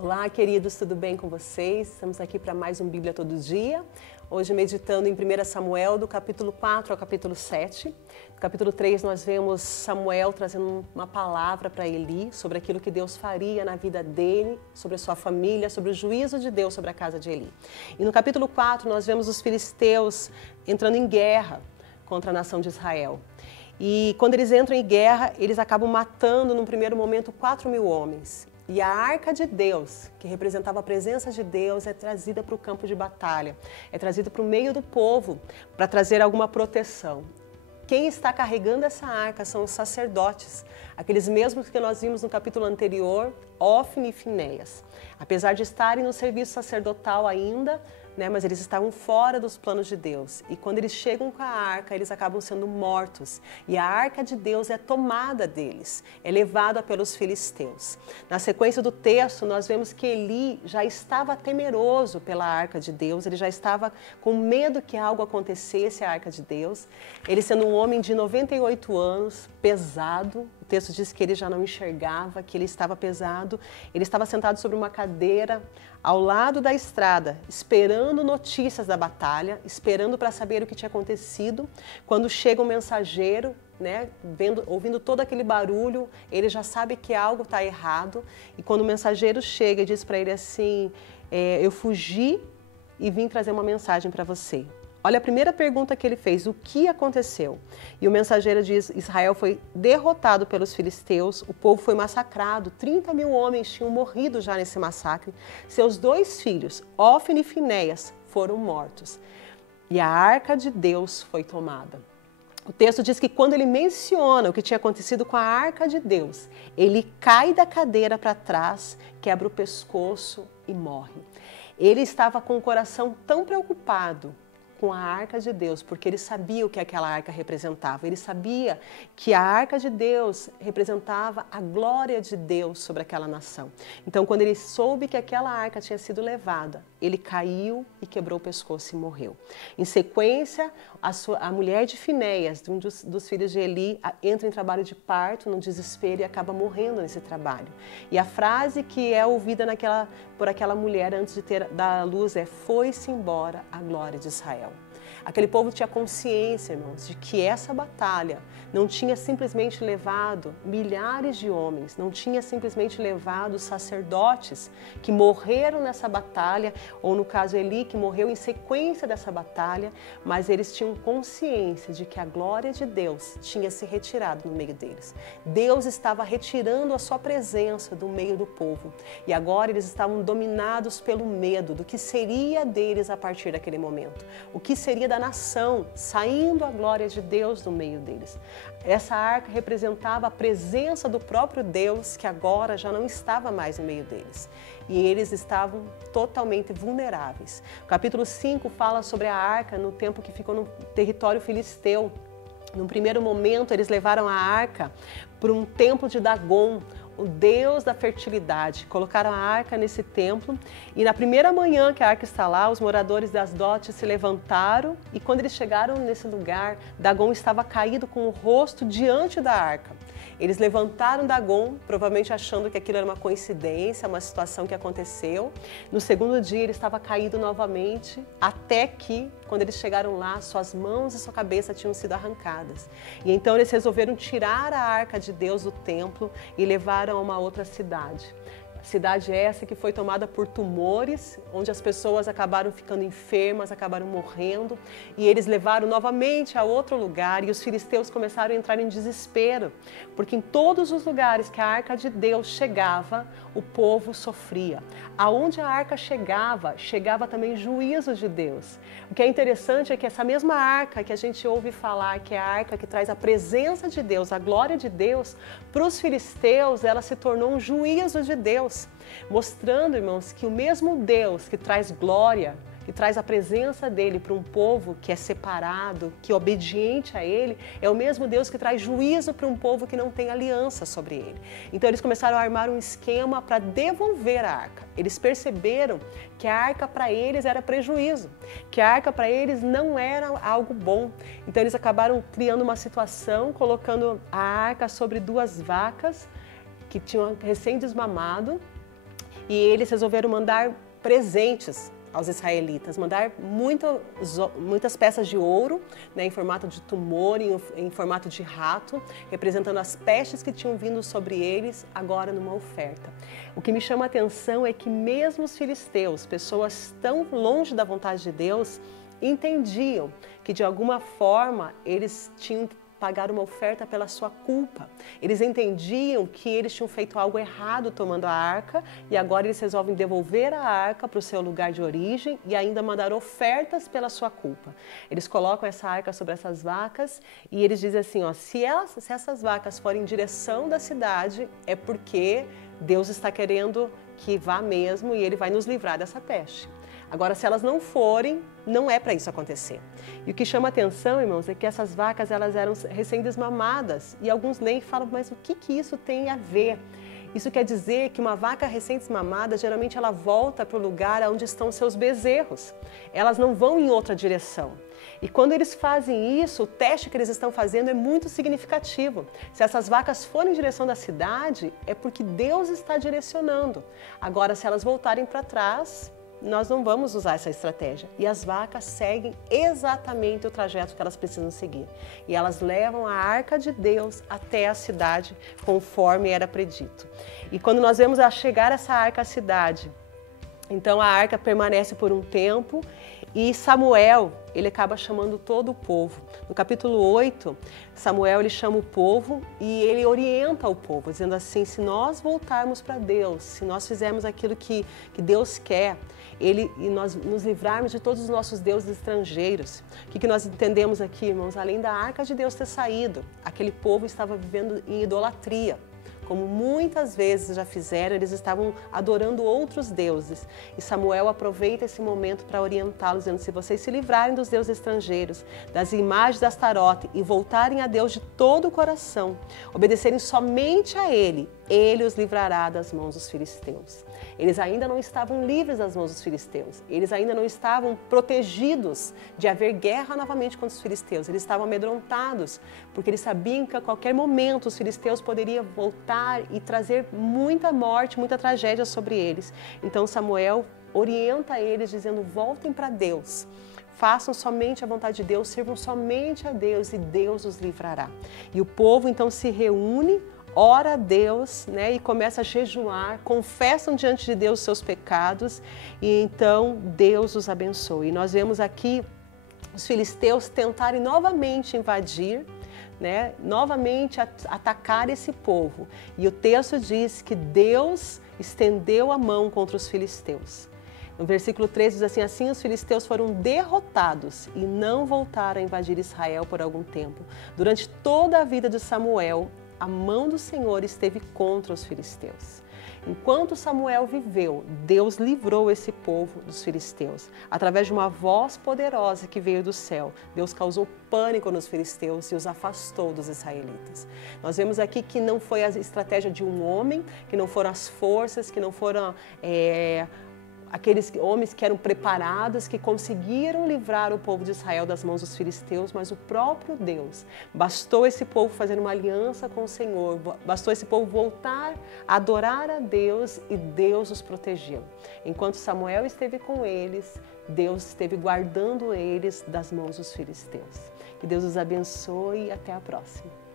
Olá, queridos, tudo bem com vocês? Estamos aqui para mais um Bíblia Todo Dia. Hoje meditando em 1 Samuel, do capítulo 4 ao capítulo 7. No capítulo 3 nós vemos Samuel trazendo uma palavra para Eli sobre aquilo que Deus faria na vida dele, sobre a sua família, sobre o juízo de Deus sobre a casa de Eli. E no capítulo 4 nós vemos os filisteus entrando em guerra contra a nação de Israel. E quando eles entram em guerra, eles acabam matando, num primeiro momento, 4.000 homens. E a arca de Deus, que representava a presença de Deus, é trazida para o campo de batalha, é trazida para o meio do povo, para trazer alguma proteção. Quem está carregando essa arca são os sacerdotes, aqueles mesmos que nós vimos no capítulo anterior, Ofni e Finéias. Apesar de estarem no serviço sacerdotal ainda, mas eles estavam fora dos planos de Deus. E quando eles chegam com a arca, eles acabam sendo mortos. E a arca de Deus é tomada deles, é levada pelos filisteus. Na sequência do texto, nós vemos que Eli já estava temeroso pela arca de Deus, ele já estava com medo que algo acontecesse à arca de Deus. Ele sendo um homem de 98 anos, pesado, o texto diz que ele já não enxergava, que ele estava pesado. Ele estava sentado sobre uma cadeira ao lado da estrada, esperando notícias da batalha, esperando para saber o que tinha acontecido. Quando chega um mensageiro, ouvindo todo aquele barulho, ele já sabe que algo está errado. E quando o mensageiro chega e diz para ele assim, eu fugi e vim trazer uma mensagem para você. Olha a primeira pergunta que ele fez, o que aconteceu? E o mensageiro diz, Israel foi derrotado pelos filisteus, o povo foi massacrado, 30.000 homens tinham morrido já nesse massacre, seus 2 filhos, Ofni e Finéias, foram mortos. E a arca de Deus foi tomada. O texto diz que quando ele menciona o que tinha acontecido com a arca de Deus, ele cai da cadeira para trás, quebra o pescoço e morre. Ele estava com o coração tão preocupado com a arca de Deus, porque ele sabia o que aquela arca representava. Ele sabia que a arca de Deus representava a glória de Deus sobre aquela nação. Então, quando ele soube que aquela arca tinha sido levada, ele caiu e quebrou o pescoço e morreu. Em sequência, a mulher de Finéias, um dos filhos de Eli, entra em trabalho de parto, no desespero, e acaba morrendo nesse trabalho. E a frase que é ouvida por aquela mulher antes de dar a luz é: foi-se embora a glória de Israel. Aquele povo tinha consciência, irmãos, de que essa batalha não tinha simplesmente levado milhares de homens, não tinha simplesmente levado sacerdotes que morreram nessa batalha, ou no caso Eli, que morreu em sequência dessa batalha, mas eles tinham consciência de que a glória de Deus tinha se retirado no meio deles. Deus estava retirando a sua presença do meio do povo, e agora eles estavam dominados pelo medo do que seria deles a partir daquele momento, o que seria da nação, saindo a glória de Deus do meio deles. Essa arca representava a presença do próprio Deus, que agora já não estava mais no meio deles. E eles estavam totalmente vulneráveis. O capítulo 5 fala sobre a arca no tempo que ficou no território filisteu. No primeiro momento, eles levaram a arca para um templo de Dagon, o deus da fertilidade. Colocaram a arca nesse templo e na primeira manhã que a arca está lá, os moradores das dotes se levantaram e quando eles chegaram nesse lugar, Dagon estava caído com o rosto diante da arca. Eles levantaram Dagon, provavelmente achando que aquilo era uma coincidência, uma situação que aconteceu. No segundo dia ele estava caído novamente, até que, quando eles chegaram lá, suas mãos e sua cabeça tinham sido arrancadas. E então eles resolveram tirar a arca de Deus do templo e levaram a uma outra cidade. Cidade essa que foi tomada por tumores, onde as pessoas acabaram ficando enfermas, acabaram morrendo, e eles levaram novamente a outro lugar, e os filisteus começaram a entrar em desespero, porque em todos os lugares que a arca de Deus chegava, o povo sofria. Aonde a arca chegava, chegava também juízo de Deus. O que é interessante é que essa mesma arca que a gente ouve falar, que é a arca que traz a presença de Deus, a glória de Deus, para os filisteus, ela se tornou um juízo de Deus, mostrando, irmãos, que o mesmo Deus que traz glória, que traz a presença dele para um povo que é separado, que é obediente a ele, é o mesmo Deus que traz juízo para um povo que não tem aliança sobre ele. Então eles começaram a armar um esquema para devolver a arca. Eles perceberam que a arca para eles era prejuízo, que a arca para eles não era algo bom. Então eles acabaram criando uma situação, colocando a arca sobre 2 vacas que tinham recém desmamado, e eles resolveram mandar presentes aos israelitas, mandar muitas peças de ouro, né, em formato de tumor, em formato de rato, representando as pestes que tinham vindo sobre eles, agora numa oferta. O que me chama a atenção é que mesmo os filisteus, pessoas tão longe da vontade de Deus, entendiam que de alguma forma eles tinham que pagar uma oferta pela sua culpa. Eles entendiam que eles tinham feito algo errado tomando a arca e agora eles resolvem devolver a arca para o seu lugar de origem e ainda mandar ofertas pela sua culpa. Eles colocam essa arca sobre essas vacas e eles dizem assim, ó, se essas vacas forem em direção da cidade, é porque Deus está querendo que vá mesmo e Ele vai nos livrar dessa peste. Agora, se elas não forem, não é para isso acontecer. E o que chama atenção, irmãos, é que essas vacas elas eram recém-desmamadas. E alguns leem e falam, mas o que isso tem a ver? Isso quer dizer que uma vaca recém-desmamada, geralmente ela volta para o lugar onde estão seus bezerros. Elas não vão em outra direção. E quando eles fazem isso, o teste que eles estão fazendo é muito significativo. Se essas vacas forem em direção da cidade, é porque Deus está direcionando. Agora, se elas voltarem para trás, nós não vamos usar essa estratégia. E as vacas seguem exatamente o trajeto que elas precisam seguir. E elas levam a arca de Deus até a cidade, conforme era predito. E quando nós vemos a chegar essa arca à cidade, então a arca permanece por um tempo e Samuel, ele acaba chamando todo o povo. No capítulo 8, Samuel ele chama o povo e ele orienta o povo, dizendo assim, se nós voltarmos para Deus, se nós fizermos aquilo que Deus quer, e nós nos livrarmos de todos os nossos deuses estrangeiros. O que nós entendemos aqui, irmãos? Além da arca de Deus ter saído, aquele povo estava vivendo em idolatria. Como muitas vezes já fizeram, eles estavam adorando outros deuses. E Samuel aproveita esse momento para orientá-los, dizendo, se vocês se livrarem dos deuses estrangeiros, das imagens da Astarote e voltarem a Deus de todo o coração, obedecerem somente a Ele, Ele os livrará das mãos dos filisteus. Eles ainda não estavam livres das mãos dos filisteus. Eles ainda não estavam protegidos de haver guerra novamente contra os filisteus. Eles estavam amedrontados, porque eles sabiam que a qualquer momento os filisteus poderiam voltar e trazer muita morte, muita tragédia sobre eles. Então Samuel orienta eles dizendo, voltem para Deus. Façam somente a vontade de Deus, sirvam somente a Deus e Deus os livrará. E o povo então se reúne, ora a Deus, né, e começa a jejuar, confessam diante de Deus os seus pecados e então Deus os abençoa. E nós vemos aqui os filisteus tentarem novamente invadir, né, novamente atacar esse povo. E o texto diz que Deus estendeu a mão contra os filisteus. No versículo 13 diz assim, assim os filisteus foram derrotados e não voltaram a invadir Israel por algum tempo. Durante toda a vida de Samuel, a mão do Senhor esteve contra os filisteus. Enquanto Samuel viveu, Deus livrou esse povo dos filisteus. Através de uma voz poderosa que veio do céu, Deus causou pânico nos filisteus e os afastou dos israelitas. Nós vemos aqui que não foi a estratégia de um homem, que não foram as forças, que não foram aqueles homens que eram preparados, que conseguiram livrar o povo de Israel das mãos dos filisteus, mas o próprio Deus. Bastou esse povo fazer uma aliança com o Senhor, bastou esse povo voltar a adorar a Deus e Deus os protegeu. Enquanto Samuel esteve com eles, Deus esteve guardando eles das mãos dos filisteus. Que Deus os abençoe e até a próxima.